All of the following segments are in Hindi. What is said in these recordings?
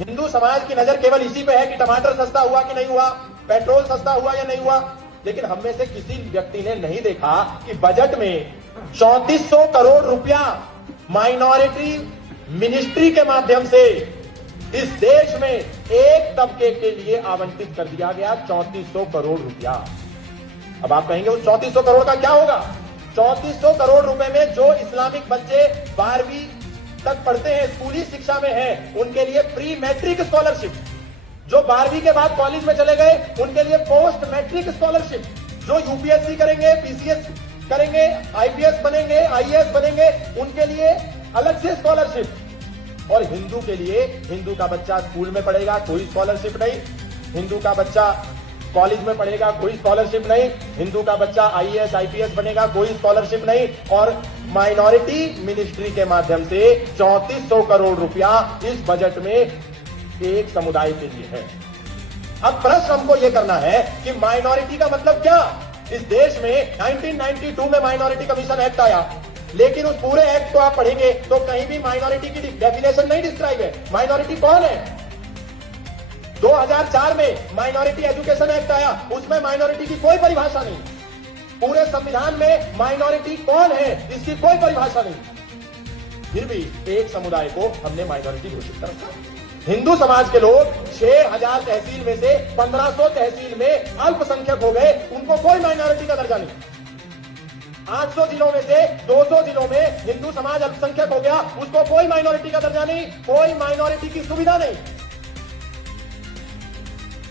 हिंदू समाज की नजर केवल इसी पे है कि टमाटर सस्ता हुआ कि नहीं हुआ, पेट्रोल सस्ता हुआ या नहीं हुआ। लेकिन हम में से किसी व्यक्ति ने नहीं देखा कि बजट में 3400 करोड़ रुपया माइनॉरिटी मिनिस्ट्री के माध्यम से इस देश में एक तबके के लिए आवंटित कर दिया गया 3400 करोड़ रुपया। अब आप कहेंगे उस 3400 करोड़ का क्या होगा? 3400 करोड़ रुपए में जो इस्लामिक बच्चे 12वीं तक पढ़ते हैं, स्कूली शिक्षा में हैं, उनके लिए प्री मैट्रिक स्कॉलरशिप, जो 12वीं के बाद कॉलेज में चले गए उनके लिए पोस्ट मैट्रिक स्कॉलरशिप, जो यूपीएससी करेंगे, पीसीएस करेंगे, आईपीएस बनेंगे, आईएएस बनेंगे, उनके लिए अलग से स्कॉलरशिप। और हिंदू के लिए, हिंदू का बच्चा स्कूल में पढ़ेगा, कोई स्कॉलरशिप नहीं। हिंदू का बच्चा कॉलेज में पढ़ेगा, कोई स्कॉलरशिप नहीं। हिंदू का बच्चा आईएएस आईपीएस बनेगा, कोई स्कॉलरशिप नहीं। और माइनॉरिटी मिनिस्ट्री के माध्यम से 3400 करोड़ रुपया इस बजट में एक समुदाय के लिए है। अब प्रश्न हमको यह करना है कि माइनॉरिटी का मतलब क्या? इस देश में 1992 में माइनॉरिटी कमीशन एक्ट आया, लेकिन उस पूरे एक्ट को आप पढ़ेंगे तो कहीं भी माइनॉरिटी की डेफिनेशन नहीं डिस्क्राइब है। माइनॉरिटी कौन है? 2004 में माइनॉरिटी एजुकेशन एक्ट आया, उसमें माइनॉरिटी की कोई परिभाषा नहीं। पूरे संविधान में माइनॉरिटी कौन है इसकी कोई परिभाषा नहीं। फिर भी एक समुदाय को हमने माइनॉरिटी घोषित कर रखा। हिंदू समाज के लोग 6000 तहसील में से 1500 तहसील में अल्पसंख्यक हो गए, उनको कोई माइनॉरिटी का दर्जा नहीं। 800 जिलों में से 200 जिलों में हिंदू समाज अल्पसंख्यक हो गया, उसको कोई माइनॉरिटी का दर्जा नहीं, कोई माइनॉरिटी की सुविधा नहीं।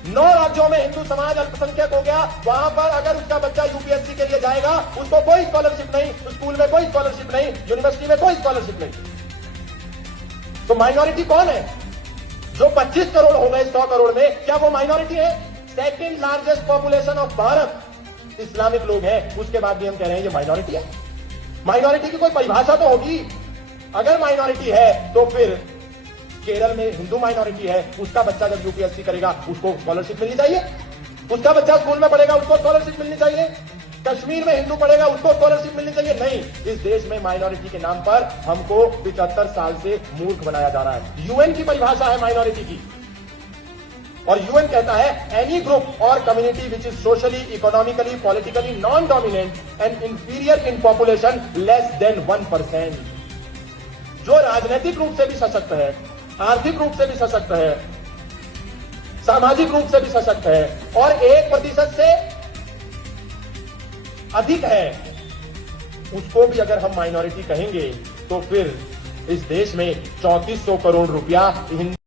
9 राज्यों में हिंदू समाज अल्पसंख्यक हो गया, वहां पर अगर उसका बच्चा यूपीएससी के लिए जाएगा उसको कोई स्कॉलरशिप नहीं, स्कूल में कोई स्कॉलरशिप नहीं, यूनिवर्सिटी में कोई स्कॉलरशिप नहीं। तो माइनॉरिटी कौन है? जो 25 करोड़ हो गए 100 करोड़ में, क्या वो माइनॉरिटी है? Second largest population of Bharat Islamic लोग हैं, उसके बाद भी हम कह रहे हैं ये माइनॉरिटी है। माइनॉरिटी की कोई परिभाषा तो होगी। अगर माइनॉरिटी है तो फिर केरल में हिंदू माइनॉरिटी है, उसका बच्चा जब यूपीएससी करेगा उसको स्कॉलरशिप मिलनी चाहिए। उसका बच्चा स्कूल में पढ़ेगा उसको स्कॉलरशिप मिलनी चाहिए। कश्मीर में हिंदू पढ़ेगा उसको स्कॉलरशिप मिलनी चाहिए। नहीं, इस देश में माइनॉरिटी के नाम पर हमको 75 साल से मूर्ख बनाया जा रहा है। यूएन की परिभाषा है माइनॉरिटी की, और यूएन कहता है एनी ग्रुप और community which is socially, economically, politically non dominant and inferior in population less than 1%। जो राजनीतिक रूप से भी सशक्त है, आर्थिक रूप से भी सशक्त है, सामाजिक रूप से भी सशक्त है और 1% से अधिक है, उसको भी अगर हम माइनॉरिटी कहेंगे तो फिर इस देश में 3400 करोड़ रुपया